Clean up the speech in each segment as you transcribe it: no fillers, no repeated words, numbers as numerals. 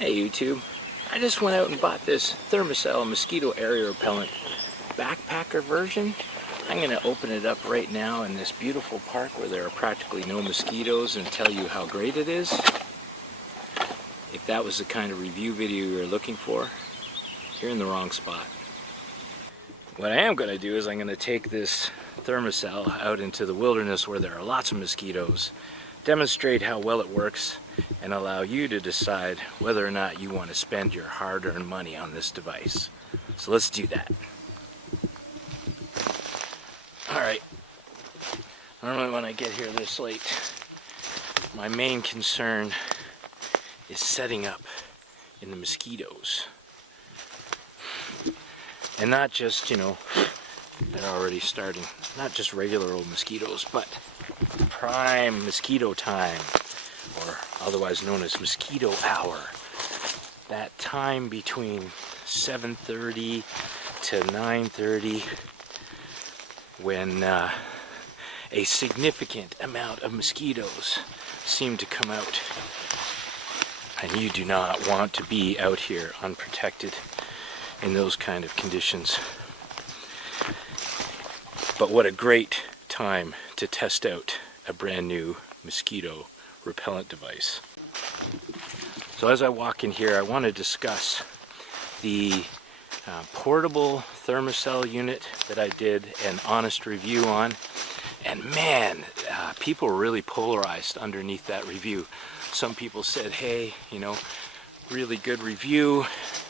Hey YouTube, I just went out and bought this ThermaCell Mosquito Area Repellent Backpacker version. I'm going to open it up right now in this beautiful park where there are practically no mosquitoes and tell you how great it is. If that was the kind of review video you were looking for, you're in the wrong spot. What I am going to do is I'm going to take this ThermaCell out into the wilderness where there are lots of mosquitoes, demonstrate how well it works, and allow you to decide whether or not you want to spend your hard-earned money on this device. So let's do that. Alright, normally when I get here this late, my main concern is setting up in the mosquitoes. And not just, they're already starting, not just regular old mosquitoes, but prime mosquito time, or otherwise known as mosquito hour. That time between 7:30 to 9:30 when a significant amount of mosquitoes seem to come out. And you do not want to be out here unprotected in those kind of conditions. But what a great time to test out a brand new mosquito repellent device. So as I walk in here, I want to discuss the portable ThermaCell unit that I did an honest review on. And man, people were really polarized underneath that review. Some people said, hey, really good review.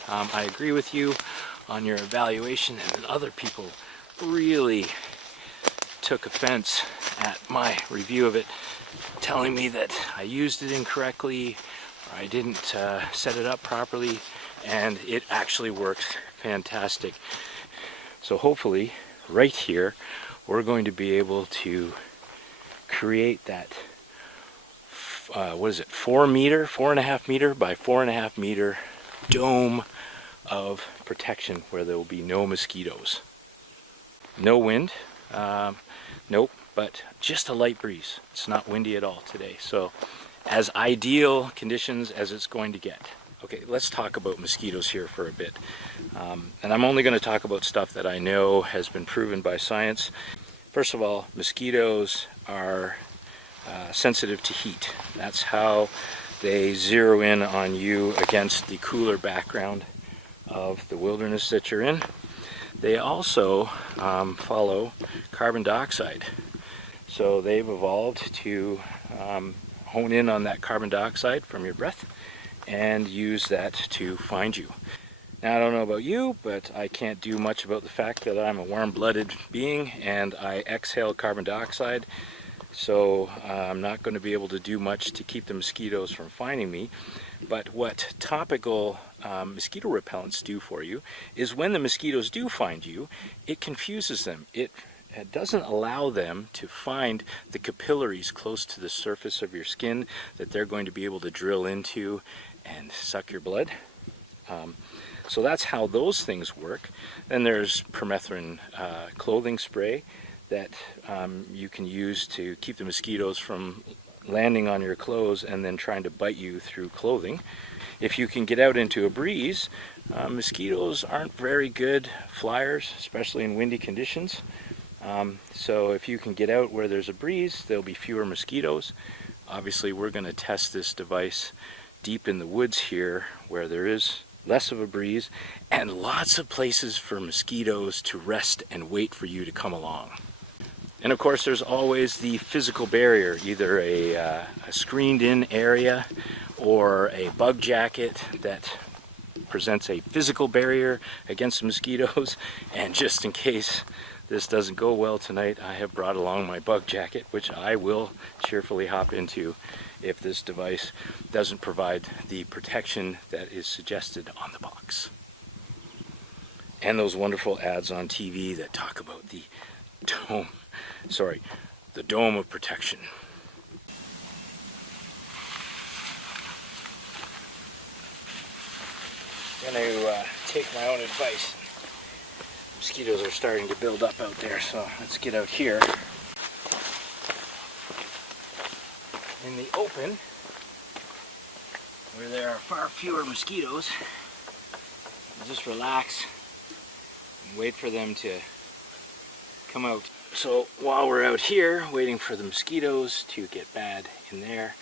I agree with you on your evaluation. And then other people really took offense at my review of it, telling me that I used it incorrectly, or I didn't set it up properly, and it actually works fantastic. So hopefully, right here, we're going to be able to create that, 4.5 meter by 4.5 meter dome of protection where there will be no mosquitoes. No wind, nope, but just a light breeze. It's not windy at all today, so as ideal conditions as it's going to get. Okay, let's talk about mosquitoes here for a bit. And I'm only going to talk about stuff that I know has been proven by science. First of all, mosquitoes are sensitive to heat. That's how they zero in on you against the cooler background of the wilderness that you're in. They also follow carbon dioxide. So they've evolved to hone in on that carbon dioxide from your breath and use that to find you. Now, I don't know about you, but I can't do much about the fact that I'm a warm-blooded being and I exhale carbon dioxide. So I'm not going to be able to do much to keep the mosquitoes from finding me. But what topical mosquito repellents do for you is when the mosquitoes do find you, it confuses them. It doesn't allow them to find the capillaries close to the surface of your skin that they're going to be able to drill into and suck your blood. So that's how those things work. Then there's permethrin clothing spray that you can use to keep the mosquitoes from landing on your clothes and then trying to bite you through clothing. If you can get out into a breeze, mosquitoes aren't very good flyers, especially in windy conditions. So if you can get out where there's a breeze, there'll be fewer mosquitoes. Obviously, we're going to test this device deep in the woods here where there is less of a breeze and lots of places for mosquitoes to rest and wait for you to come along. And of course, there's always the physical barrier, either a screened-in area or a bug jacket that presents a physical barrier against mosquitoes. And just in case this doesn't go well tonight, I have brought along my bug jacket, which I will cheerfully hop into if this device doesn't provide the protection that is suggested on the box. And those wonderful ads on TV that talk about the dome of protection. I'm going to take my own advice. Mosquitoes are starting to build up out there, so let's get out here in the open where there are far fewer mosquitoes. Just relax and wait for them to come out. So while we're out here waiting for the mosquitoes to get bad in there,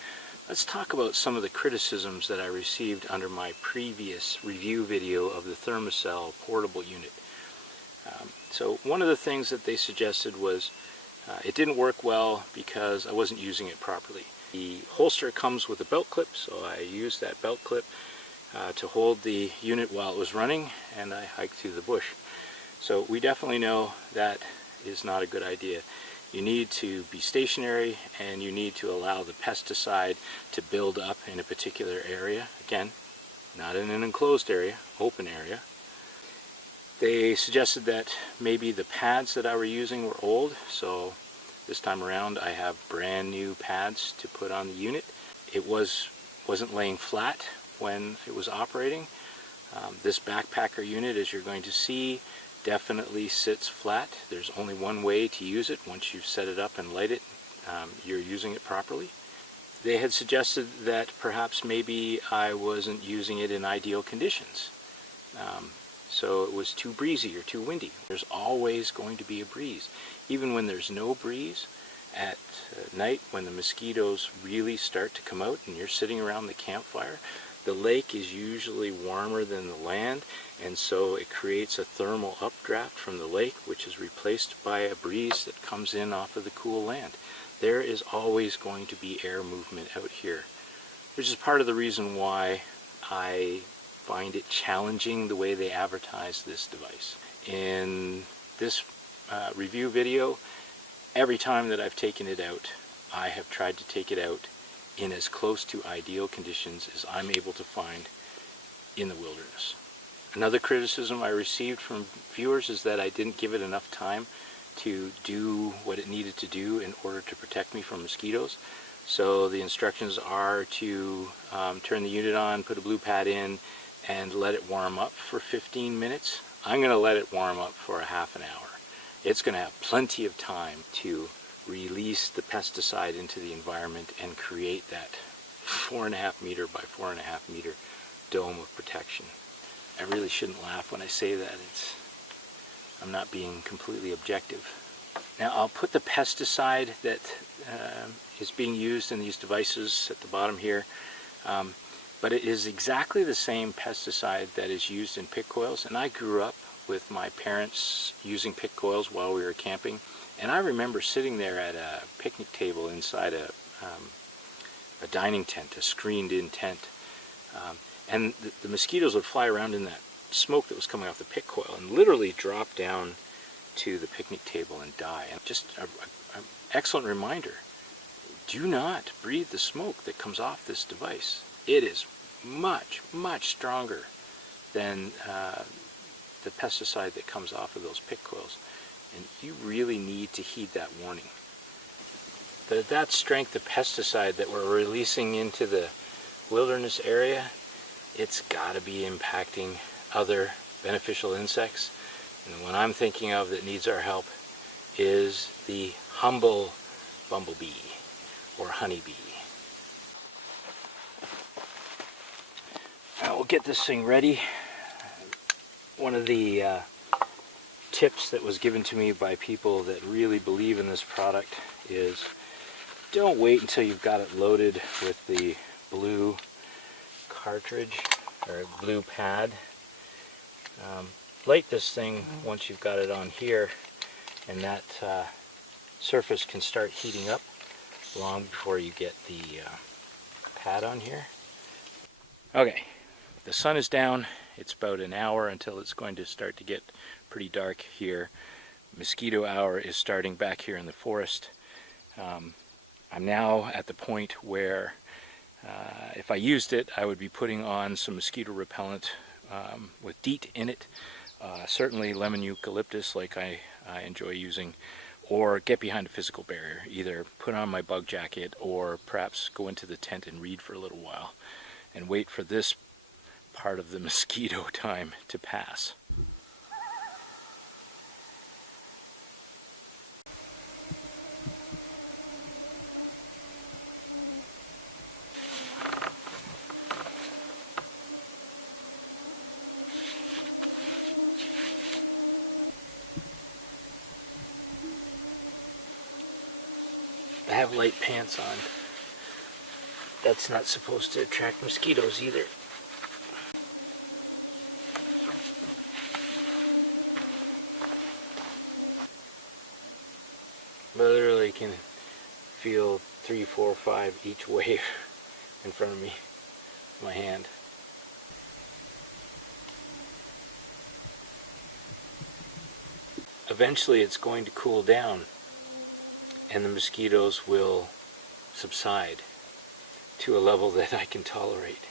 let's talk about some of the criticisms that I received under my previous review video of the ThermaCell portable unit. So one of the things that they suggested was it didn't work well because I wasn't using it properly. The holster comes with a belt clip, so I used that belt clip to hold the unit while it was running, and I hiked through the bush. So we definitely know that is not a good idea. You need to be stationary, and you need to allow the pesticide to build up in a particular area. Again, not in an enclosed area, open area. They suggested that maybe the pads that I were using were old, so this time around I have brand new pads to put on the unit. It wasn't laying flat when it was operating. This backpacker unit, as you're going to see, definitely sits flat. There's only one way to use it. Once you've set it up and light it, you're using it properly. They had suggested that perhaps maybe I wasn't using it in ideal conditions. So it was too breezy or too windy. There's always going to be a breeze. Even when there's no breeze, at night when the mosquitoes really start to come out and you're sitting around the campfire, the lake is usually warmer than the land, and so it creates a thermal updraft from the lake, which is replaced by a breeze that comes in off of the cool land. There is always going to be air movement out here, which is part of the reason why I find it challenging the way they advertise this device. In this review video, every time that I've taken it out, I have tried to take it out in as close to ideal conditions as I'm able to find in the wilderness. Another criticism I received from viewers is that I didn't give it enough time to do what it needed to do in order to protect me from mosquitoes. So the instructions are to turn the unit on, put a blue pad in, and let it warm up for 15 minutes. I'm going to let it warm up for a half an hour. It's going to have plenty of time to release the pesticide into the environment and create that 4.5 meter by 4.5 meter dome of protection. I really shouldn't laugh when I say that. I'm not being completely objective. Now I'll put the pesticide that is being used in these devices at the bottom here, but it is exactly the same pesticide that is used in pit coils, and I grew up with my parents using pit coils while we were camping, and I remember sitting there at a picnic table inside a dining tent, a screened-in tent, and the mosquitoes would fly around in that smoke that was coming off the pit coil and literally drop down to the picnic table and die. And just an excellent reminder, do not breathe the smoke that comes off this device. It is much, much stronger than the pesticide that comes off of those pit coils, and you really need to heed that warning. That strength of pesticide that we're releasing into the wilderness area, it's got to be impacting other beneficial insects, and the one I'm thinking of that needs our help is the humble bumblebee or honeybee. Now we'll get this thing ready. One of the tips that was given to me by people that really believe in this product is don't wait until you've got it loaded with the blue cartridge or blue pad. Light this thing once you've got it on here, and that surface can start heating up long before you get the pad on here. Okay, the sun is down. It's about an hour until it's going to start to get pretty dark here. Mosquito hour is starting back here in the forest. I'm now at the point where if I used it, I would be putting on some mosquito repellent with DEET in it. Certainly lemon eucalyptus, like I enjoy using, or get behind a physical barrier. Either put on my bug jacket or perhaps go into the tent and read for a little while and wait for this part of the mosquito time to pass. have light pants on. That's not supposed to attract mosquitoes either. But I literally can feel 3, 4, 5 each wave in front of me, my hand. Eventually it's going to cool down and the mosquitoes will subside to a level that I can tolerate.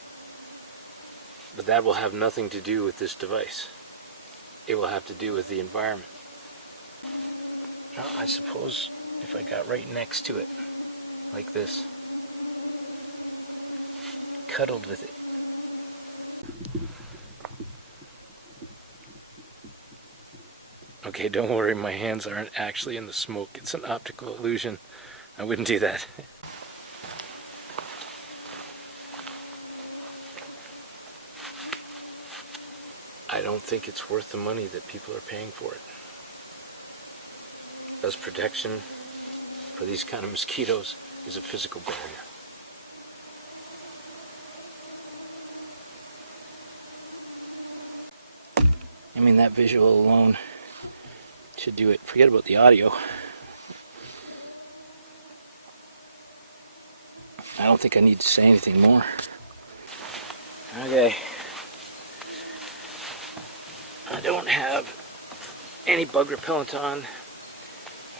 But that will have nothing to do with this device. It will have to do with the environment. Now, I suppose if I got right next to it, like this, cuddled with it. Okay, don't worry, my hands aren't actually in the smoke. It's an optical illusion. I wouldn't do that. I don't think it's worth the money that people are paying for it. As protection for these kind of mosquitoes is a physical barrier. I mean, that visual alone should do it. Forget about the audio. I don't think I need to say anything more. Okay. I don't have any bug repellent on.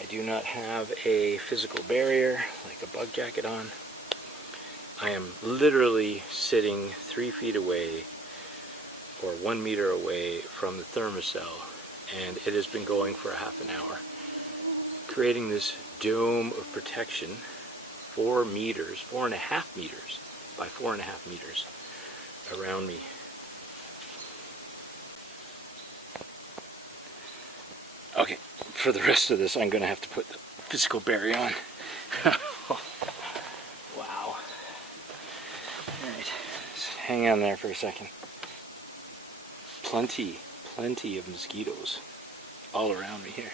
I do not have a physical barrier like a bug jacket on. I am literally sitting 3 feet away or 1 meter away from the ThermaCell, and it has been going for a half an hour, creating this dome of protection, 4 meters, 4.5 meters by 4.5 meters around me. Okay, for the rest of this I'm going to have to put the physical barrier on. Wow. Alright, hang on there for a second. Plenty of mosquitoes all around me here.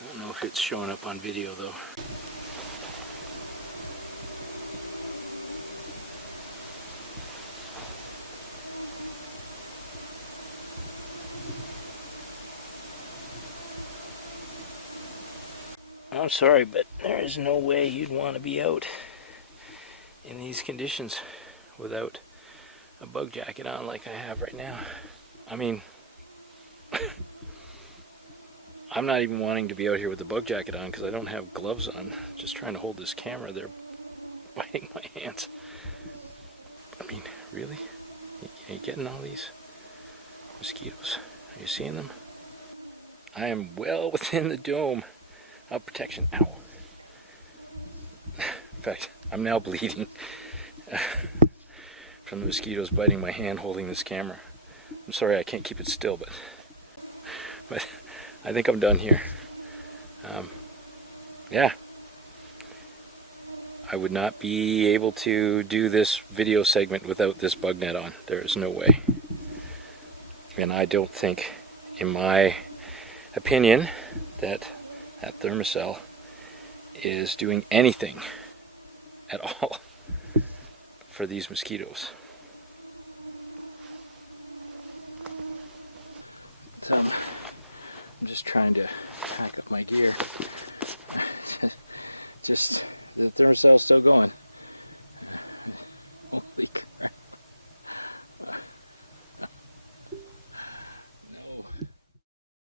I don't know if it's showing up on video though. I'm sorry, but there is no way you'd want to be out in these conditions without a bug jacket on like I have right now. I mean, I'm not even wanting to be out here with the bug jacket on because I don't have gloves on. Just trying to hold this camera, they're biting my hands. I mean, really? Are you getting all these mosquitoes? Are you seeing them? I am well within the dome of protection. Ow. In fact, I'm now bleeding from the mosquitoes biting my hand holding this camera. I'm sorry I can't keep it still, but I think I'm done here. Yeah. I would not be able to do this video segment without this bug net on. There is no way. And I don't think, in my opinion, that ThermaCell is doing anything at all for these mosquitoes. So I'm just trying to pack up my gear. Just the ThermaCell's still going.